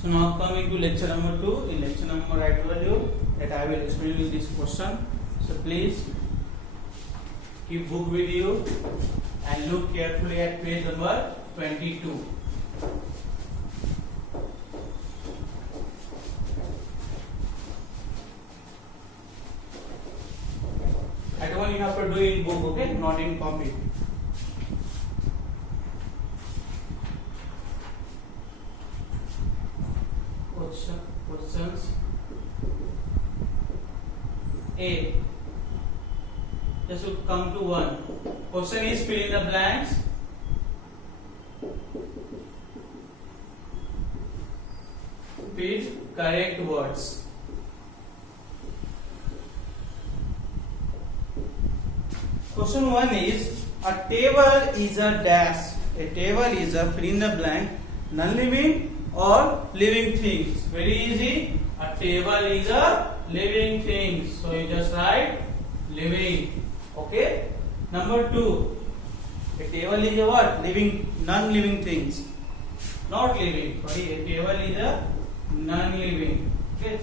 So now coming to lecture number 2. In lecture number I told you that I will explain you this question. So please keep book with you and look carefully at page number 22. That one you have to do in book, okay? Not in copy. Questions A. Just to come to one. Question is fill in the blanks. With correct words. Question 1 is a table is a dash. A table is a fill in the blank non-living or living things. Very easy. A table is a living thing. So you just write living. Okay. Number 2. A table is a what? Living, non-living things. Not living. Sorry. A table is a non-living. Okay.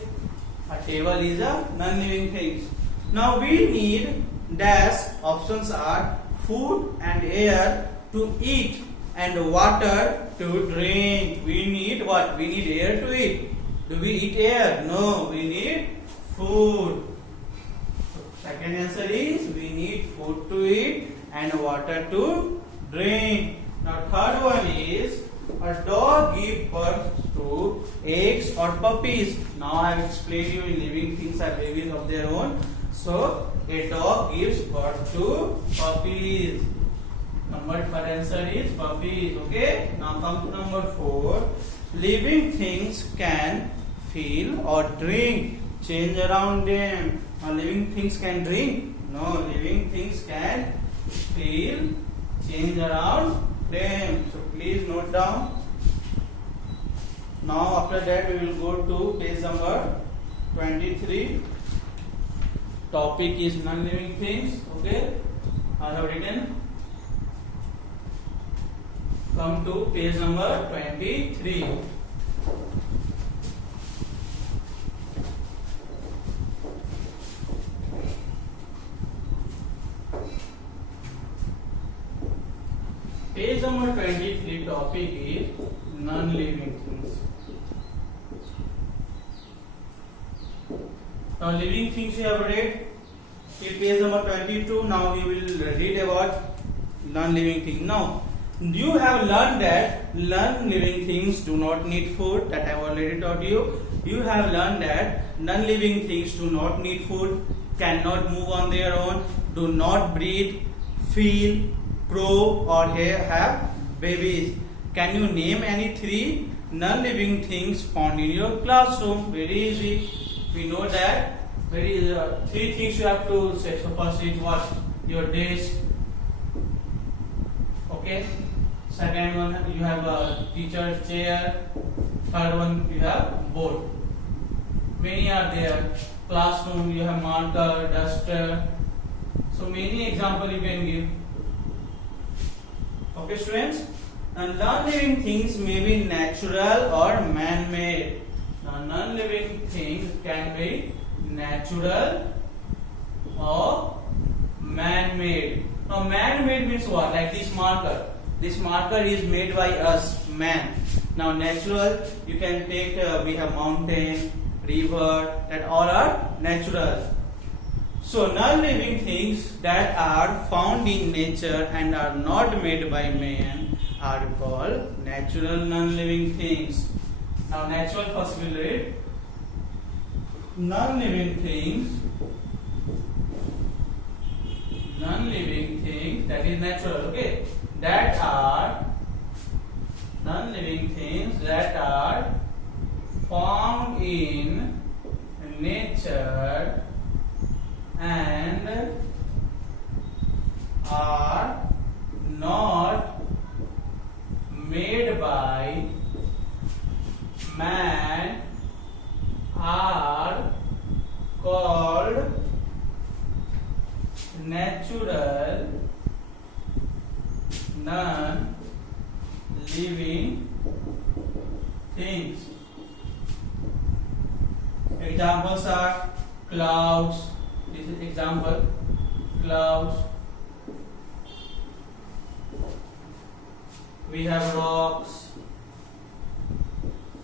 A table is a non-living things. Now we need dash. Options are food and air to eat and water to drink. We need what? We need air to eat. Do we eat air? No, we need food. So second answer is we need food to eat and water to drink. Now third one is a dog gives birth to eggs or puppies. Now I have explained you in living things are babies of their own. So a dog gives birth to puppies. Third answer is puppies. Okay. Now come to number 4. Living things can feel or drink. Change around them. Now living things can drink. No, living things can feel. Change around them. So please note down. Now after that we will go to page number 23. Topic is non-living things. Okay. I have written. Come to page number 23. Page number 23 topic is non-living things. Now living things you have read. In page number 22 now we will read about non-living things. Now you have learned that non-living things do not need food. That I have already taught you. You have learned that non-living things do not need food, cannot move on their own, do not breathe, feel, grow or have babies. Can you name any 3 non-living things found in your classroom? Very easy. We know that. Very 3 things you have to say. So first is what? Your desk. Okay. Second one you have a teacher's chair. Third one you have board. Many are there. Classroom you have marker, duster. So many examples you can give. Okay students. And non-living things may be natural or man-made. Now non-living things can be natural or man-made. Now man-made means what? Like this marker. This marker is made by us, man. Now natural, you can take, we have mountain, river, that all are natural. So non-living things that are found in nature and are not made by man are called natural non-living things. Now natural first we'll read. Non-living things that is natural, okay, that are non-living things that are found in nature and are not made by man are called natural non-living things. Examples are clouds. This is example, clouds. We have rocks,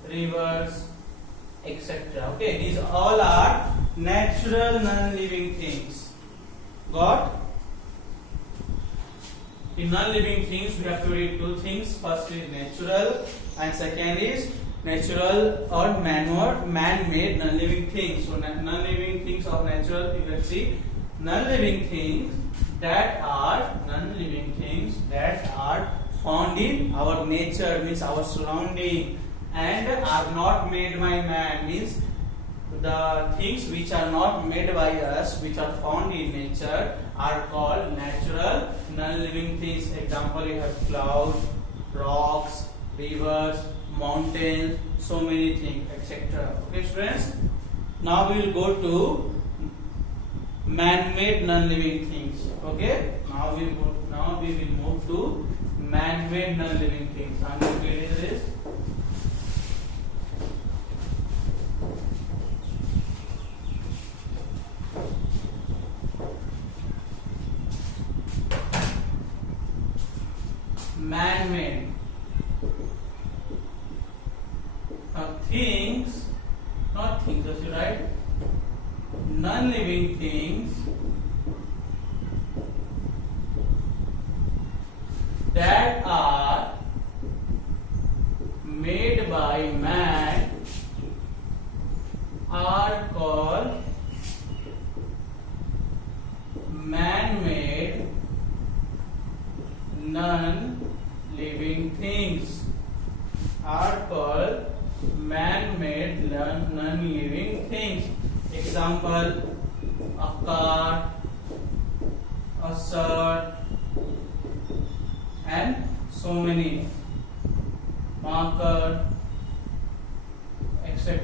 rivers, etc. Okay, these all are natural non-living things. Got? In non-living things, we have to read two things. First is natural, and second is natural or man-made non-living things. So non-living things of natural, you can see non-living things that are found in our nature, means our surrounding, and are not made by man, means the things which are not made by us, which are found in nature, are called natural non-living things. Example, you have clouds, rocks, rivers, mountains, so many things, etc. Okay, friends. Now we will go to man-made non-living things. Okay. Now we will move to man-made non-living things. I'm going to read this. Man-made. Things, not things, that's right. Non-living things that are made by man are called man-made non-living things. Are called man-made non-living things. Example, a car, a shirt, and so many, marker, etc.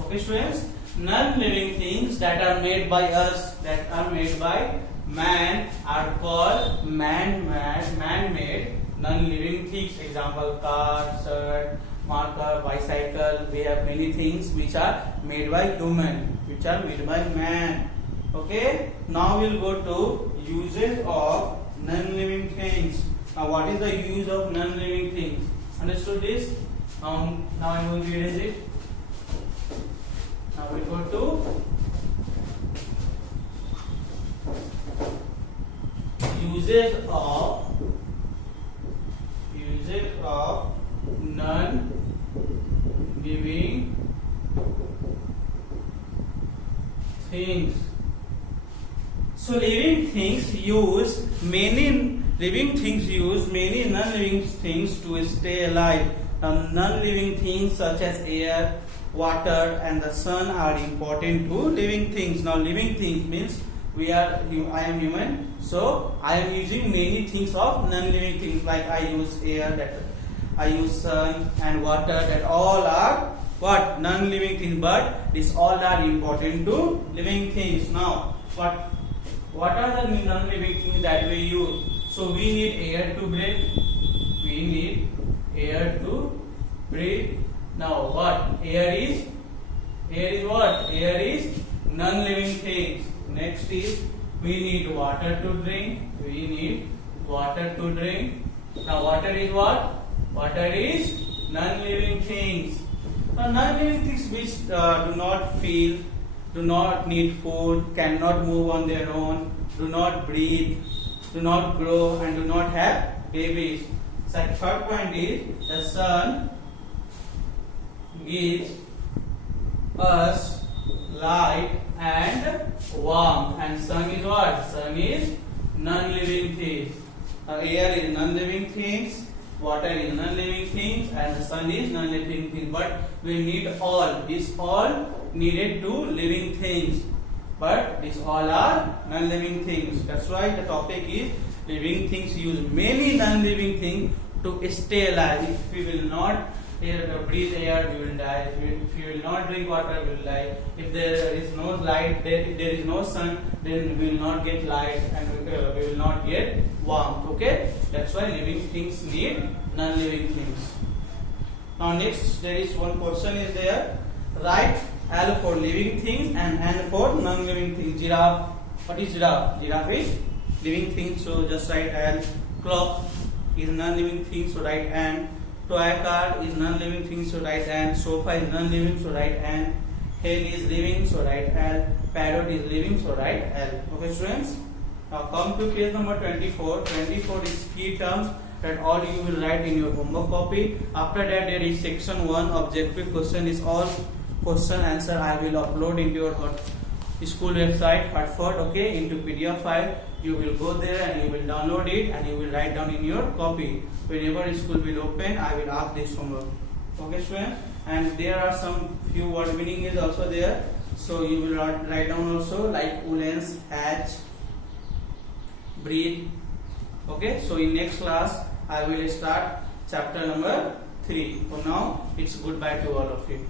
Okay, students, non-living things that are made by us, that are made by man, are called man-made non-living things. Example, car, shirt, marker, bicycle. We have many things which are made by human, which are made by man. Okay. Now we will go to uses of non-living things. Now, what is the use of non-living things? Understood this? Now I am going to erase it. Now we go to uses of non-living things. So living things use many non-living things to stay alive. Non-living things such as air, water, and the sun are important to living things. Now, living things means I am human, so I am using many things of non-living things, like I use air, that I use sun and water, that all are what? Non-living things, but these all are important to living things. Now, what are the non-living things that we use? So we need air to breathe. Now what? Air is what? Air is non-living things. Next is we need water to drink. Now water is what? Water is non-living things. Now non-living things which do not feel, do not need food, cannot move on their own, do not breathe, do not grow, and do not have babies. So third point is the sun gives us light and warmth, and sun is what? Sun is non-living things. Air is non-living things, water is non-living things, and the sun is non-living things. But we need all. These all needed to living things, but these all are non-living things. That's why the topic is living things use many non-living things to stay alive. If we will not breathe air, we will die. If you will not drink water, we will die. If there is no light, if there is no sun, then we will not get light, and we will not get warmth. Okay, that's why living things need non-living things. Now next, there is one question is there. Write L for living things and N for non-living things. Giraffe. What is giraffe? Giraffe is living thing, so just write L. Clock is non-living thing, so write N. Toy car is non-living thing, so write N. Sofa is non-living, so write N. Hen is living, so write L. Parrot is living, so write L. Okay, students. Now come to page number 24. 24 is key terms that all you will write in your homework copy. After that, there is section 1 objective question. Is all question answer I will upload into your school website Hartford, okay, into PDF file. You will go there and you will download it and you will write down in your copy. Whenever school will open, I will ask this homework. Okay, students. And there are some few word meaning is also there. So you will write down also like woolens, hatch, breed. Okay. So in next class, I will start chapter number 3. For now, it's goodbye to all of you.